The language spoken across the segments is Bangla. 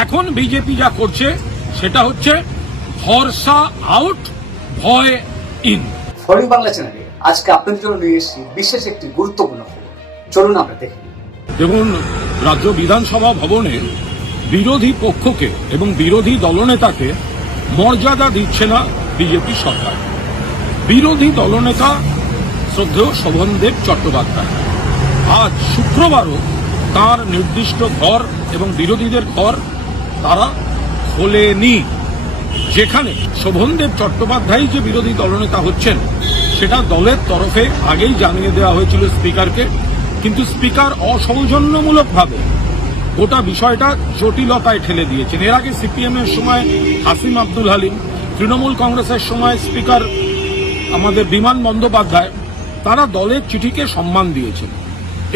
এখন বিজেপি যা করছে সেটা হচ্ছে ভরসা আউট, ভয় ইন। ফরিং বাংলা চ্যানেলে আজকে আপনাদের জন্য নিয়ে এসেছি বিশেষ একটি গুরুত্বপূর্ণ খবর। চলুন আমরা দেখি। দেখুন, রাজ্য বিধানসভা ভবনে বিরোধী পক্ষকে এবং বিরোধী দলনেতাকে মর্যাদা দিচ্ছে না বিজেপি সরকার। বিরোধী দলনেতা শ্রদ্ধেয় শোভনদেব চট্টোপাধ্যায় আজ শুক্রবারও তার নির্দিষ্ট ঘর এবং বিরোধীদের ঘর তারা খোলেনি। যেখানে শোভনদেব চট্টোপাধ্যায় যে বিরোধী দলনেতা হচ্ছেন সেটা দলের তরফে আগেই জানিয়ে দেওয়া হয়েছিল স্পিকারকে, কিন্তু স্পিকার অসৌজন্যমূলকভাবে গোটা বিষয়টা জটিলতায় ঠেলে দিয়েছেন। এর আগে সিপিএম এর সময় হাসিম আব্দুল হালিম, তৃণমূল কংগ্রেসের সময় স্পিকার আমাদের বিমান বন্দ্যোপাধ্যায়, তারা দলের চিঠিকে সম্মান দিয়েছেন।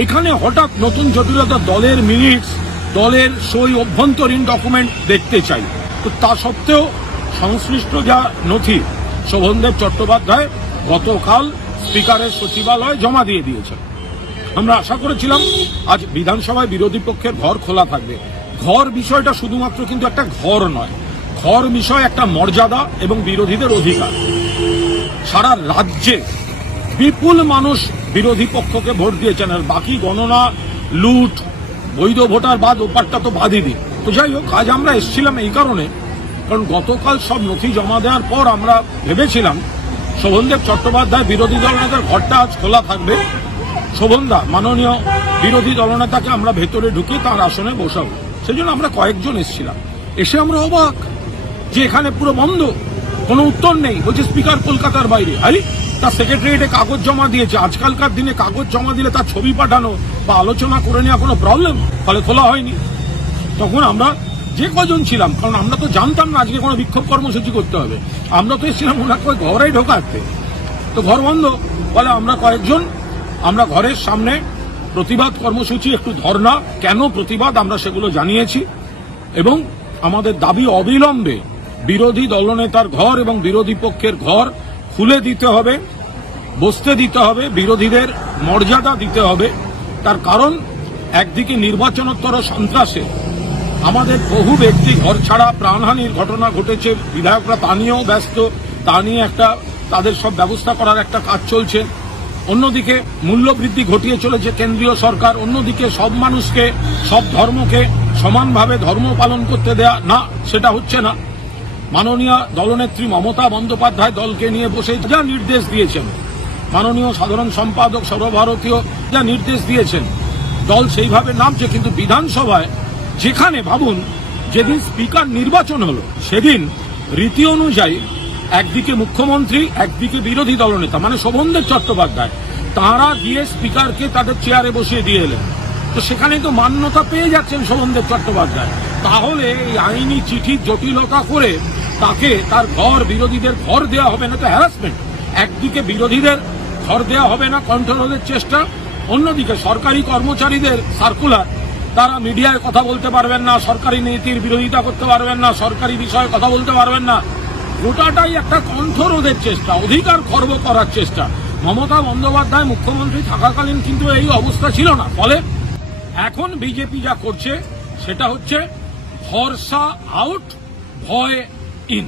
এখানে হঠাৎ নতুন জটিলতা, দলের মিনিটস, দলের সই, অভ্যন্তরীণ ডকুমেন্ট দেখতে চাই। তো তা সত্ত্বেও সংশ্লিষ্ট যা নথি শোভনদেব চট্টোপাধ্যায় গতকাল স্পিকারের সচিবালয়ে জমা দিয়ে দিয়েছেন। আমরা আশা করেছিলাম আজ বিধানসভায় বিরোধী পক্ষের ঘর খোলা থাকবে। ঘর বিষয়টা শুধুমাত্র কিন্তু একটা ঘর নয়, ঘর বিষয় একটা মর্যাদা এবং বিরোধীদের অধিকার। সারা রাজ্যে বিপুল মানুষ বিরোধী পক্ষকে ভোট দিয়েছেন, আর বাকি গণনা, লুট, বৈধ ভোটার বাদ ওপারটা তো বাদই দিই। তো যাই হোক, আজ আমরা এসেছিলাম এই কারণে, কারণ গতকাল সব নথি জমা দেওয়ার পর আমরা ভেবেছিলাম শোভনদেব চট্টোপাধ্যায় বিরোধী দলনেতার ঘরটা আজ খোলা থাকবে। শোভনদা, মাননীয় বিরোধী দলনেতাকে আমরা ভেতরে ঢুকিয়ে তার আসনে বসাবো। সেই জন্য আমরা কয়েকজন এসেছিলাম। এসে আমরা অবাক যে এখানে পুরো বন্ধ, কোনো উত্তর নেই। বলছে স্পিকার কলকাতার বাইরে। আরে, তার সেক্রেটারিয়েটে কাগজ জমা দিয়েছে। আজকালকার দিনে কাগজ জমা দিলে তার ছবি পাঠানো বা আলোচনা করে নেওয়া কোনো প্রবলেম, ফলে খোলা হয়নি। তখন আমরা যে কজন ছিলাম, কারণ আমরা তো জানতাম না আজকে কোনো বিক্ষোভ কর্মসূচি করতে হবে, আমরা তো এসেছিলাম ওনাকে ঘরেই ঢোকাতে। তো ঘর বন্ধ, ফলে আমরা কয়েকজন আমরা ঘরের সামনে প্রতিবাদ কর্মসূচি, একটু ধর্ণা, কেন প্রতিবাদ আমরা সেগুলো জানিয়েছি এবং আমাদের দাবি অবিলম্বে বিরোধী দলনেতার ঘর এবং বিরোধী পক্ষের ঘর খুলে দিতে হবে, বসতে দিতে হবে, বিরোধীদের মর্যাদা দিতে হবে। তার কারণ একদিকে নির্বাচনোত্তর সন্ত্রাসে আমাদের বহু ব্যক্তি ঘর ছাড়া, প্রাণহানির ঘটনা ঘটেছে, বিধায়করা তা নিয়েও ব্যস্ত, তা নিয়ে একটা তাদের সব ব্যবস্থা করার একটা কাজ চলছে। অন্যদিকে মূল্যবৃদ্ধি ঘটিয়ে চলেছে কেন্দ্রীয় সরকার, অন্যদিকে সব মানুষকে, সব ধর্মকে সমানভাবে ধর্ম পালন করতে দেয়া না, সেটা হচ্ছে না। মাননীয় দলনেত্রী মমতা বন্দ্যোপাধ্যায় দলকে নিয়ে বসে যা নির্দেশ দিয়েছেন, মাননীয় সাধারণ সম্পাদক সর্বভারতীয় যা নির্দেশ দিয়েছেন, দল সেইভাবে নামছে। কিন্তু বিধানসভায় যেখানে, ভাবুন, যেদিন স্পিকার নির্বাচন হলো সেদিন রীতি অনুযায়ী একদিকে মুখ্যমন্ত্রী, একদিকে বিরোধী দলনেতা মানে শোভনদেব চট্টোপাধ্যায়, তাঁরা গিয়ে স্পিকারকে তাদের চেয়ারে বসিয়ে দিয়ে এলেন। তো সেখানে তো মান্যতা পেয়ে যাচ্ছেন শোভনদেব চট্টোপাধ্যায়। তাহলে এই আইনি চিঠির জটিলতা করে তাকে তার ঘর, বিরোধীদের ঘর দেওয়া হবে না, তো হ্যারাসমেন্ট। একদিকে বিরোধীদের ঘর দেওয়া হবে না, কন্ট্রোলের চেষ্টা, অন্যদিকে সরকারি কর্মচারীদের সার্কুলার, তারা মিডিয়ায় কথা বলতে পারবেন না, সরকারি নীতির বিরোধিতা করতে পারবেন না, সরকারি বিষয়ে কথা বলতে পারবেন না। গোটাটাই একটা কণ্ঠরোধের চেষ্টা, অধিকার খর্ব করার চেষ্টা। মমতা বন্দ্যোপাধ্যায় মুখ্যমন্ত্রী থাকাকালীন কিন্তু এই অবস্থা ছিল না। ফলে এখন বিজেপি যা করছে সেটা হচ্ছে ভরসা আউট, ভয় ইন।